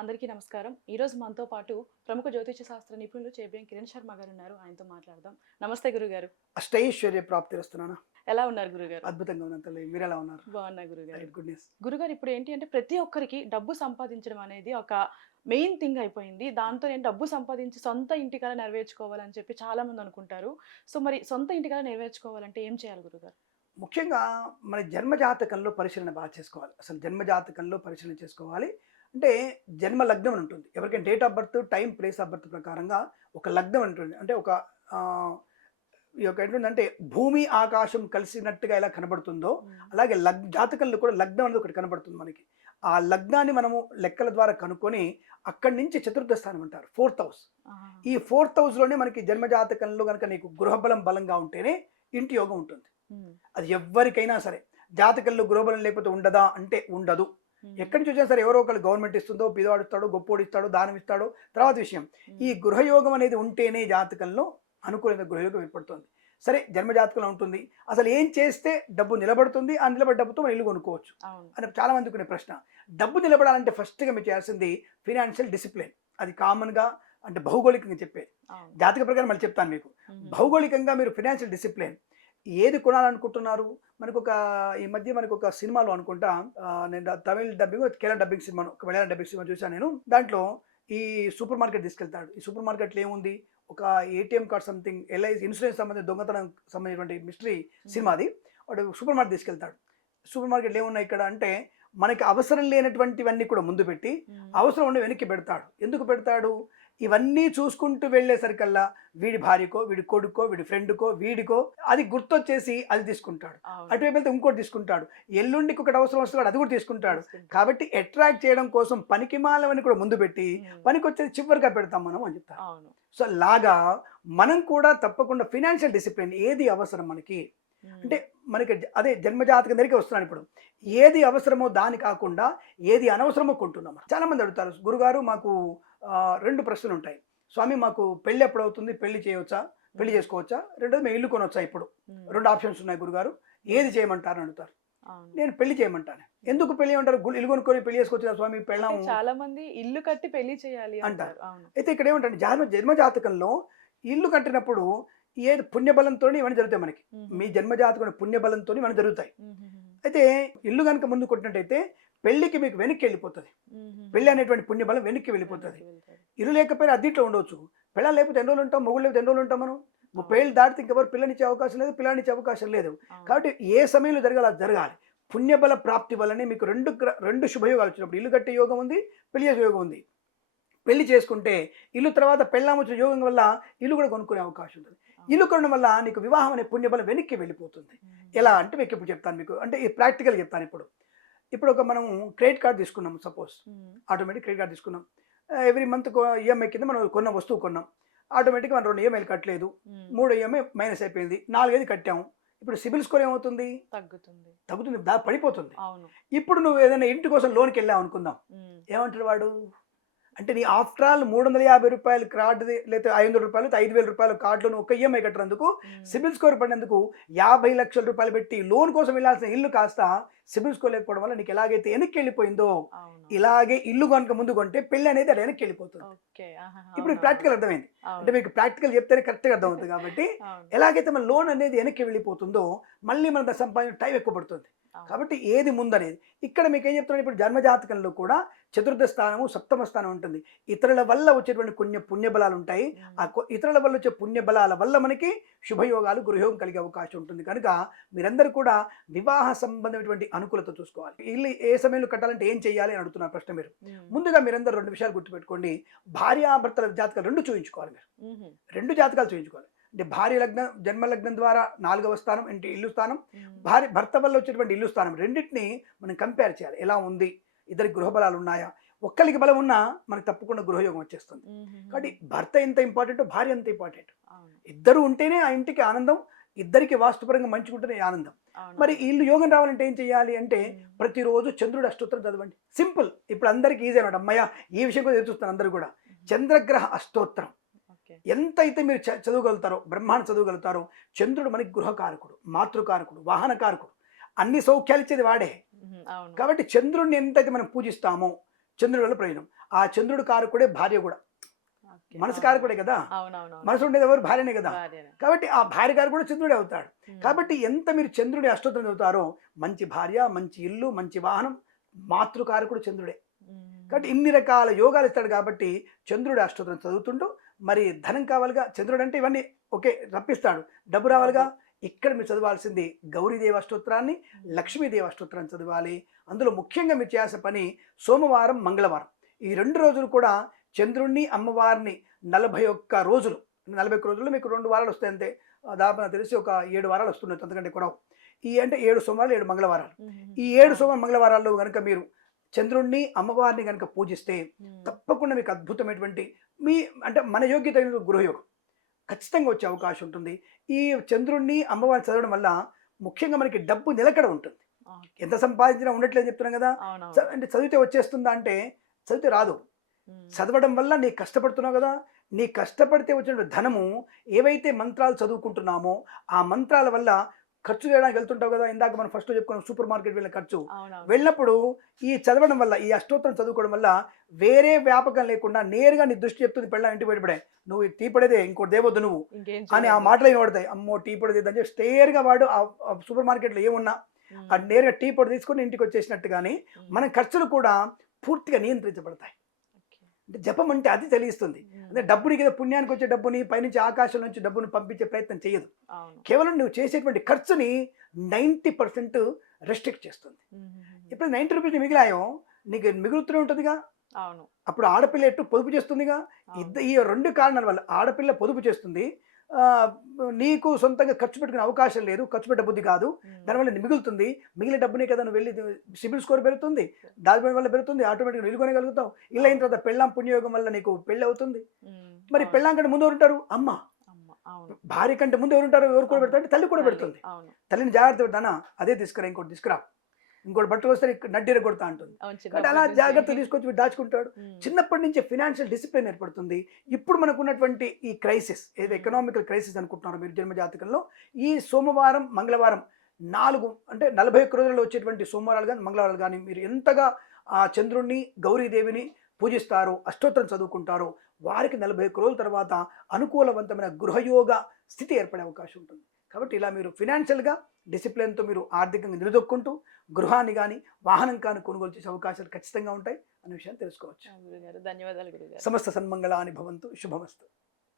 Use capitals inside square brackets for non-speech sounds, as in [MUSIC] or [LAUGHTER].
అందరికీ నమస్కారం. ఈ రోజు మనతో పాటు ప్రముఖ జ్యోతిష శాస్త్ర నిపుణులు చేబిఎం కిరణ్ శర్మ గారు ఉన్నారు. ఆయనతో మాట్లాడదాం. నమస్తే గురుగారు. అష్టైశ్వర్య ప్రాప్తి వస్తున్నానా ఎలా ఉన్నారు గురుగారు? అద్భుతంగా తల్లి మీరు ఎలా ఉన్నారు? బాగున్నా గురుగారు. రైట్ గుడ్ న్యూస్ గురుగారు ఇప్పుడు ఏంటి అంటే ప్రతి ఒక్కరికి డబ్బు సంపాదించడం అనేది ఒక మెయిన్ థింగ్ అయిపోయింది. దాంతో నేను డబ్బు సంపాదించి సొంత ఇంటికలా నెరవేర్చుకోవాలని చెప్పి చాలా మంది అనుకుంటారు. సో మరి సొంత ఇంటికలా నెరవేర్చుకోవాలంటే ఏం చేయాలి గురుగారు? ముఖ్యంగా మన జన్మజాతకంలో పరిశీలన బాగా చేసుకోవాలి. అసలు జన్మజాతకంలో పరిశీలన చేసుకోవాలి. అంటే జన్మ లగ్నం అని ఉంటుంది. ఎవరికైనా date of birth time place of birth ప్రకారంగా ఒక లగ్నం అని ఉంటుంది. అంటే ఒక ఈ యొక్క ఏంటంటే భూమి ఆకాశం కలిసినట్టుగా ఎలా కనబడుతుందో అలాగే లగ్ జాతకంలో కూడా లగ్నం అనేది ఒకటి కనబడుతుంది మనకి. ఆ లగ్నాన్ని మనము లెక్కల ద్వారా కనుక్కొని అక్కడి నుంచి చతుర్థ స్థానం అంటారు. Fourth house. ఈ ఫోర్త్ హౌస్లోనే మనకి జన్మజాతకంలో కనుక నీకు గృహబలం బలంగా ఉంటేనే ఇంటి యోగం ఉంటుంది. అది ఎవ్వరికైనా సరే. జాతకంలో గృహబలం లేకపోతే ఉండదా అంటే ఉండదు. ఎక్కడి నుంచి వచ్చినా సరే ఎవరో ఒకళ్ళు గవర్నమెంట్ ఇస్తుందో పిదవాడు ఇస్తాడో గొప్పోడు ఇస్తాడో దానం ఇస్తాడో తర్వాత విషయం. ఈ గృహయోగం అనేది ఉంటేనే జాతకంలో అనుకూలమైన గృహయోగం ఏర్పడుతుంది. సరే జన్మజాతకంలో ఉంటుంది. అసలు ఏం చేస్తే డబ్బు నిలబడుతుంది? ఆ నిలబడి డబ్బుతో మనం ఇల్లు కొనుక్కోవచ్చు అని చాలా మందికి ఉండే ప్రశ్న. డబ్బు నిలబడాలంటే ఫస్ట్గా మీరు చేయాల్సింది ఫినాన్షియల్ డిసిప్లిన్ అది కామన్గా అంటే భౌగోళికంగా చెప్పేది. జాతక ప్రకారం మళ్ళీ చెప్తాను మీకు. భౌగోళికంగా మీరు ఫినాన్షియల్ డిసిప్లిన్ ఏది కొనాలనుకుంటున్నారు? మనకు ఒక ఈ మధ్య మనకు ఒక సినిమాలో అనుకుంటా నేను తమిళ డబ్బింగ్ కేరళ డబ్బింగ్ సినిమా ఒక మలయాళం డబ్బింగ్ సినిమా చూశాను నేను. దాంట్లో ఈ సూపర్ మార్కెట్ తీసుకెళ్తాడు. ఈ సూపర్ మార్కెట్లో ఏముంది? ఒక ATM card something LIC insurance సంబంధించిన దొంగతనం సంబంధించినటువంటి మిస్టరీ సినిమా అది వాడు సూపర్ మార్కెట్ తీసుకెళ్తాడు. సూపర్ మార్కెట్లో ఏమున్నాయి ఇక్కడ అంటే మనకి అవసరం లేనటువంటివన్నీ కూడా ముందు పెట్టి అవసరం ఉండి వెనక్కి పెడతాడు. ఎందుకు పెడతాడు? ఇవన్నీ చూసుకుంటూ వెళ్ళేసరికల్లా వీడి భార్యకో వీడి కొడుకో వీడి ఫ్రెండ్కో వీడికో అది గుర్తొచ్చేసి అది తీసుకుంటాడు. అటువైపు వెళ్తే ఇంకోటి తీసుకుంటాడు. ఎల్లుండికి ఒకటి అవసరం వస్తున్నాడు అది కూడా తీసుకుంటాడు. తీసుకుంటా. కాబట్టి అట్రాక్ట్ చేయడం కోసం పనికిమాలవని కూడా ముందు పెట్టి పనికి వచ్చేది చివరిగా పెడతాం మనం అని చెప్తారు. అవును. సో లాగా మనం కూడా తప్పకుండా ఫినాన్షియల్ డిసిప్లిన్ ఏది అవసరం మనకి అంటే మనకి అదే జన్మజాతకం దగ్గరికి వస్తున్నాను ఇప్పుడు. ఏది అవసరమో దాని కాకుండా ఏది అనవసరమో కొంటున్నాం చాలా మంది అడుగుతారు గురుగారు మాకు రెండు ప్రశ్నలు ఉంటాయి. స్వామి మాకు పెళ్ళి ఎప్పుడు అవుతుంది పెళ్ళి చేయవచ్చా పెళ్ళి చేసుకోవచ్చా? రెండోది మేము ఇల్లు కొనవచ్చా ఇప్పుడు? రెండు ఆప్షన్స్ ఉన్నాయి గురుగారు. ఏది చేయమంటారు? అని అడుగుతారు. నేను పెళ్ళి చేయమంటాను. ఎందుకు పెళ్ళి అంటారు ఇల్లు కొనుక్కొని పెళ్ళి చేసుకోవచ్చు స్వామి పెళ్ళాము. అంటే చాలా మంది ఇల్లు కట్టి పెళ్ళి చేయాలి అంటారు. అయితే ఇక్కడ ఏమంటారు? జన్మ జన్మజాతకంలో ఇల్లు కట్టినప్పుడు ఏది పుణ్యబలంతో ఇవన్నీ జరుగుతాయి మనకి. మీ జన్మజాతకం పుణ్యబలంతో ఇవన్నీ జరుగుతాయి. అయితే ఇల్లు కనుక ముందు కొట్టినట్టయితే పెళ్ళికి మీకు వెనక్కి వెళ్ళిపోతుంది. పెళ్ళి అనేటువంటి పుణ్యబలం వెనక్కి వెళ్ళిపోతుంది. ఇల్లు లేకపోయినా అద్దీట్లో ఉండొచ్చు. పిల్ల లేకపోతే ఎన్ని రోజులు ఉంటాం? మొగుడు లేకపోతే ఎన్ని రోజులు ఉంటాం మనం? ముప్పై ఏళ్ళు దాటితే ఇంకెవరు పిల్లనిచ్చే అవకాశం లేదు పిల్లనిచ్చే అవకాశం లేదు. కాబట్టి ఏ సమయంలో జరగాలి అది జరగాలి. పుణ్యబల ప్రాప్తి వల్లనే మీకు రెండు రెండు శుభయోగాలు వచ్చినప్పుడు. ఇల్లు కట్టే యోగం ఉంది పెళ్ళి చేసే యోగం ఉంది. పెళ్ళి చేసుకుంటే ఇల్లు తర్వాత పెళ్ళాం వచ్చిన యోగం వల్ల ఇల్లు కూడా కొనుక్కునే అవకాశం ఉంటుంది. ఇల్లు కొనడం వల్ల నీకు వివాహం అనే పుణ్యబలం వెనక్కి వెళ్ళిపోతుంది. ఎలా అంటే మీకు ఇప్పుడు చెప్తాను మీకు. అంటే ఈ ప్రాక్టికల్ చెప్తాను ఇప్పుడు. ఇప్పుడు ఒక మనం క్రెడిట్ కార్డ్ తీసుకున్నాం సపోజ్. ఆటోమేటిక్ క్రెడిట్ కార్డ్ తీసుకున్నాం. ఎవ్రీ మంత్ ఈఎంఐ కింద మనం కొన్న వస్తువు కొన్నాం. ఆటోమేటిక్గా మనం రెండు ఈఎంఐలు కట్టలేదు. మూడు ఈఎంఐ మైనస్ అయిపోయింది. నాలుగైదు కట్టాము. ఇప్పుడు సిబిల్ స్కోర్ ఏమవుతుంది? తగ్గుతుంది. తగ్గుతుంది. దా పడిపోతుంది. ఇప్పుడు నువ్వు ఏదైనా ఇంటి కోసం లోన్కి వెళ్ళావు అనుకుందాం. ఉమ్, ఏమంటాడు వాడు? అంటే నీ ఆఫ్టర్ ఆల్ మూడు వందల యాభై రూపాయలు కార్డు లేదా ఐదు వందల రూపాయలు ఐదు వేల రూపాయల కార్డులో నువ్వు ఒక ఈఎంఐ కట్టినందుకు ఉమ్, సిబిల్ స్కోర్ పడినందుకు యాభై లక్షల రూపాయలు పెట్టి లోన్ కోసం వెళ్ళాల్సిన ఇల్లు కాస్త సిబిల్ స్కోర్ లేకపోవడం వల్ల నీకు ఎలాగైతే వెనక్కి వెళ్ళిపోయిందో ఇలాగే ఇల్లు కనుక ముందు కొంటే పెళ్ళి అనేది అది వెనక్కి వెళ్ళిపోతుంది ఇప్పుడు ప్రాక్టికల్ అర్థమైంది. అంటే మీకు ప్రాక్టికల్ చెప్తేనే కరెక్ట్గా అర్థమవుతుంది [LAUGHS] కాబట్టి ఎలాగైతే మన లోన్ అనేది వెనక్కి వెళ్ళిపోతుందో మళ్ళీ మన దాన్ని సంపాదించిన టైం ఎక్కువ పడుతుంది. కాబట్టి ఏది ముందనేది. ఇక్కడ మీకు ఏం చెప్తున్నాను ఇప్పుడు జన్మజాతకంలో కూడా చతుర్థ స్థానము సప్తమ స్థానం ఉంటుంది. ఇతరుల వల్ల వచ్చేటువంటి పుణ్య పుణ్యబలాలు ఉంటాయి. ఆ కొ- ఇతరుల వల్ల వచ్చే పుణ్యబలాల వల్ల మనకి శుభయోగాలు గృహయోగం కలిగే అవకాశం ఉంటుంది. కనుక మీరందరూ కూడా వివాహ సంబంధమైనటువంటి అనుకూలత చూసుకోవాలి. ఇల్లు ఏ సమయంలో కట్టాలంటే ఏం చేయాలి అని అడుగుతున్నారు ప్రశ్న మీరు. ముందుగా మీరందరూ రెండు విషయాలు గుర్తుపెట్టుకోండి. భార్యాభర్తల జాతకాలు రెండు చూపించుకోవాలి మీరు. రెండు జాతకాలు చూపించుకోవాలి అంటే భార్య లగ్నం జన్మ లగ్నం ద్వారా నాలుగవ స్థానం ఇంటి ఇల్లు స్థానం. భార్య భర్త వల్ల వచ్చేటువంటి ఇల్లు స్థానం రెండింటిని మనం కంపేర్ చేయాలి. ఎలా ఉంది? ఇద్దరి గృహబలాలు ఉన్నాయా ఒక్కరికి బలం ఉన్నా మనకు తప్పకుండా గృహయోగం వచ్చేస్తుంది. కాబట్టి భర్త ఎంత ఇంపార్టెంట్ భార్య ఎంత ఇంపార్టెంట్. ఇద్దరు ఉంటేనే ఆ ఇంటికి ఆనందం ఇద్దరికి వాస్తుపరంగా మంచుకుంటేనే ఆనందం. అవును. మరి ఇల్లు యోగం రావాలంటే ఏం చేయాలి అంటే ప్రతిరోజు చంద్రుడు అష్టోత్తరం చదవండి. సింపుల్. ఇప్పుడు అందరికీ ఈజీ అనమాట అమ్మయ్య ఈ విషయం కూడా తెలుస్తుంది అందరూ కూడా. చంద్రగ్రహ అష్టోత్తరం. ఎంత అయితే మీరు చదవగలుగుతారో బ్రహ్మాండ చదవగలుగుతారో చంద్రుడు మనకి గృహకారకుడు మాతృకారకుడు వాహనకారకుడు. అన్ని సౌఖ్యాలు ఇచ్చేది వాడే. కాబట్టి చంద్రుడిని ఎంతైతే మనం పూజిస్తామో చంద్రుడి వల్ల ప్రయోజనం. ఆ చంద్రుడు కారకుడే భార్య కూడా. మనసు కారకుడే కదా. మనసు ఉండేది ఎవరు? భార్యనే కదా. కాబట్టి ఆ భార్య గారు కూడా చంద్రుడే అవుతాడు. కాబట్టి ఎంత మీరు చంద్రుడి అష్టోత్తరం చదువుతారో మంచి భార్య మంచి ఇల్లు మంచి వాహనం మాతృకారకుడు చంద్రుడే. కాబట్టి ఇన్ని రకాల యోగాలు ఇస్తాడు కాబట్టి చంద్రుడి అష్టోత్తరం చదువుతుంటూ మరి ధనం కావాలిగా చంద్రుడు అంటే ఇవన్నీ ఓకే రప్పిస్తాడు. డబ్బు రావాలిగా? ఇక్కడ మీరు చదవాల్సింది గౌరీదేవి అష్టోత్తరాన్ని లక్ష్మీదేవి అష్టోత్తరాన్ని చదవాలి. అందులో ముఖ్యంగా మీరు చేయాల్సిన పని సోమవారం మంగళవారం. ఈ రెండు రోజులు కూడా చంద్రుణ్ణి అమ్మవారిని నలభై ఒక్క రోజులు నలభై ఒక్క రోజుల్లో మీకు రెండు వారాలు వస్తాయి అంతే. దాదాపు నాకు తెలిసి ఒక ఏడు వారాలు వస్తున్నాయి అంతకంటే కూడా ఈ అంటే ఏడు సోమవారాలు ఏడు మంగళవారాలు. ఈ ఏడు సోమ మంగళవారాల్లో కనుక మీరు చంద్రుణ్ణి అమ్మవారిని కనుక పూజిస్తే ఉమ్. తప్పకుండా మీకు అద్భుతమైనటువంటి మీ అంటే మన యోగ్యత అయిన గృహయోగం. ఖచ్చితంగా వచ్చే అవకాశం ఉంటుంది. ఈ చంద్రుణ్ణి అమ్మవారిని చదవడం వల్ల ముఖ్యంగా మనకి డబ్బు నిలకడ ఉంటుంది. ఎంత సంపాదించినా ఉండట్లేదు చెప్తున్నాం కదా? అంటే చదివితే వచ్చేస్తుందా అంటే చదివితే రాదు. చదవడం వల్ల నీ కష్టపడుతున్నావు కదా? నీ కష్టపడితే వచ్చిన ధనము ఏవైతే మంత్రాలు చదువుకుంటున్నామో ఆ మంత్రాల వల్ల ఖర్చు చేయడానికి వెళ్తుంటావు కదా ఇందాక మనం ఫస్ట్ చెప్పుకున్నాం సూపర్ మార్కెట్ వెళ్ళిన ఖర్చు. వెళ్ళినప్పుడు ఈ చదవడం వల్ల ఈ అష్టోత్తరం చదువుకోవడం వల్ల వేరే వ్యాపకం లేకుండా నేరుగా నీ దృష్టి చెప్తుంది పెళ్ళ ఇంటి బయటపడే నువ్వు టీ పడేదే ఇంకోటి దేవద్దు నువ్వు ఇంకేం అని ఆ. మాటలు వినబడతాయి అమ్మో టీ పొడి అని చెప్పి స్టేర్గా వాడు ఆ సూపర్ మార్కెట్లో ఏమున్నా. ఆ నేరుగా టీ పొడి తీసుకొని ఇంటికి వచ్చేసినట్టు కానీ. మన ఖర్చులు కూడా పూర్తిగా నియంత్రించబడతాయి. అంటే జపం అంటే అది తెలియస్తుంది. అంటే డబ్బునికి ఏదో పుణ్యానికి వచ్చే డబ్బుని పైనుంచి ఆకాశం నుంచి డబ్బును పంపించే ప్రయత్నం చేయదు. కేవలం నువ్వు చేసేటువంటి ఖర్చుని నైంటీ పర్సెంట్ రెస్ట్రిక్ట్ చేస్తుంది. ఇప్పుడు నైంటీ రూపీస్ మిగిలాయో నీకు మిగులుతూనే ఉంటుందిగా అవును. అప్పుడు ఆడపిల్ల ఎట్టు పొదుపు చేస్తుందిగా అవును. ఇద్ద ఈ రెండు కారణాల వల్ల ఆడపిల్ల పొదుపు చేస్తుంది నీకు సొంతంగా ఖర్చు పెట్టుకునే అవకాశం లేదు ఖర్చు పెట్టే బుద్ధి కాదు. దానివల్ల మిగులుతుంది మిగిలిన డబ్బునే కదా నువ్వు వెళ్ళి సిబిల్ స్కోర్ పెరుగుతుంది దాని వల్ల పెరుగుతుంది ఆటోమేటిక్గా నిలుకొనగలుగుతావు ఇలా అయిన తర్వాత పెళ్ళాం పుణ్యయోగం వల్ల నీకు పెళ్ళి అవుతుంది. మరి. పెళ్ళాం కంటే ముందు ఎవరు ఉంటారు అమ్మ. భార్య కంటే ముందు ఎవరు ఉంటారు ఎవరు కూడా. పెడతారు అంటే తల్లి కూడా. పెడుతుంది. తల్లిని జాగ్రత్త పెడతానా అదే తీసుకురా ఇంకోటి తీసుకురా ఇంకోటి బట్టలు వస్తే నడ్డీర కొడతా అంటుంది. కాబట్టి అలా జాగ్రత్త. తీసుకొచ్చి వీడు దాచుకుంటాడు. చిన్నప్పటి నుంచే ఫినాన్షియల్ డిసిప్లిన్ ఏర్పడుతుంది ఇప్పుడు మనకు ఉన్నటువంటి ఈ క్రైసిస్ ఏదో ఎకనామికల్ క్రైసిస్ అనుకుంటున్నారో మీరు జన్మ జాతకంలో ఈ సోమవారం మంగళవారం నాలుగు అంటే నలభై ఒక్క రోజుల్లో వచ్చేటువంటి సోమవారాలు కానీ మంగళవారాలు కానీ మీరు ఎంతగా ఆ చంద్రుణ్ణి గౌరీదేవిని పూజిస్తారో అష్టోత్తరం చదువుకుంటారో వారికి నలభై ఒక్క రోజుల తర్వాత అనుకూలవంతమైన గృహయోగ స్థితి ఏర్పడే అవకాశం ఉంటుంది కాబట్టి ఇలా మీరు ఫినాన్షియల్గా డిసిప్లిన్తో మీరు ఆర్థికంగా నిలదొక్కుంటూ గృహాన్ని కానీ వాహనం కానీ కొనుగోలు చేసే అవకాశాలు ఖచ్చితంగా ఉంటాయి అనే విషయాన్ని తెలుసుకోవచ్చు. ధన్యవాదాలు సమస్త సన్మంగళాని భవంతు. శుభమస్తు.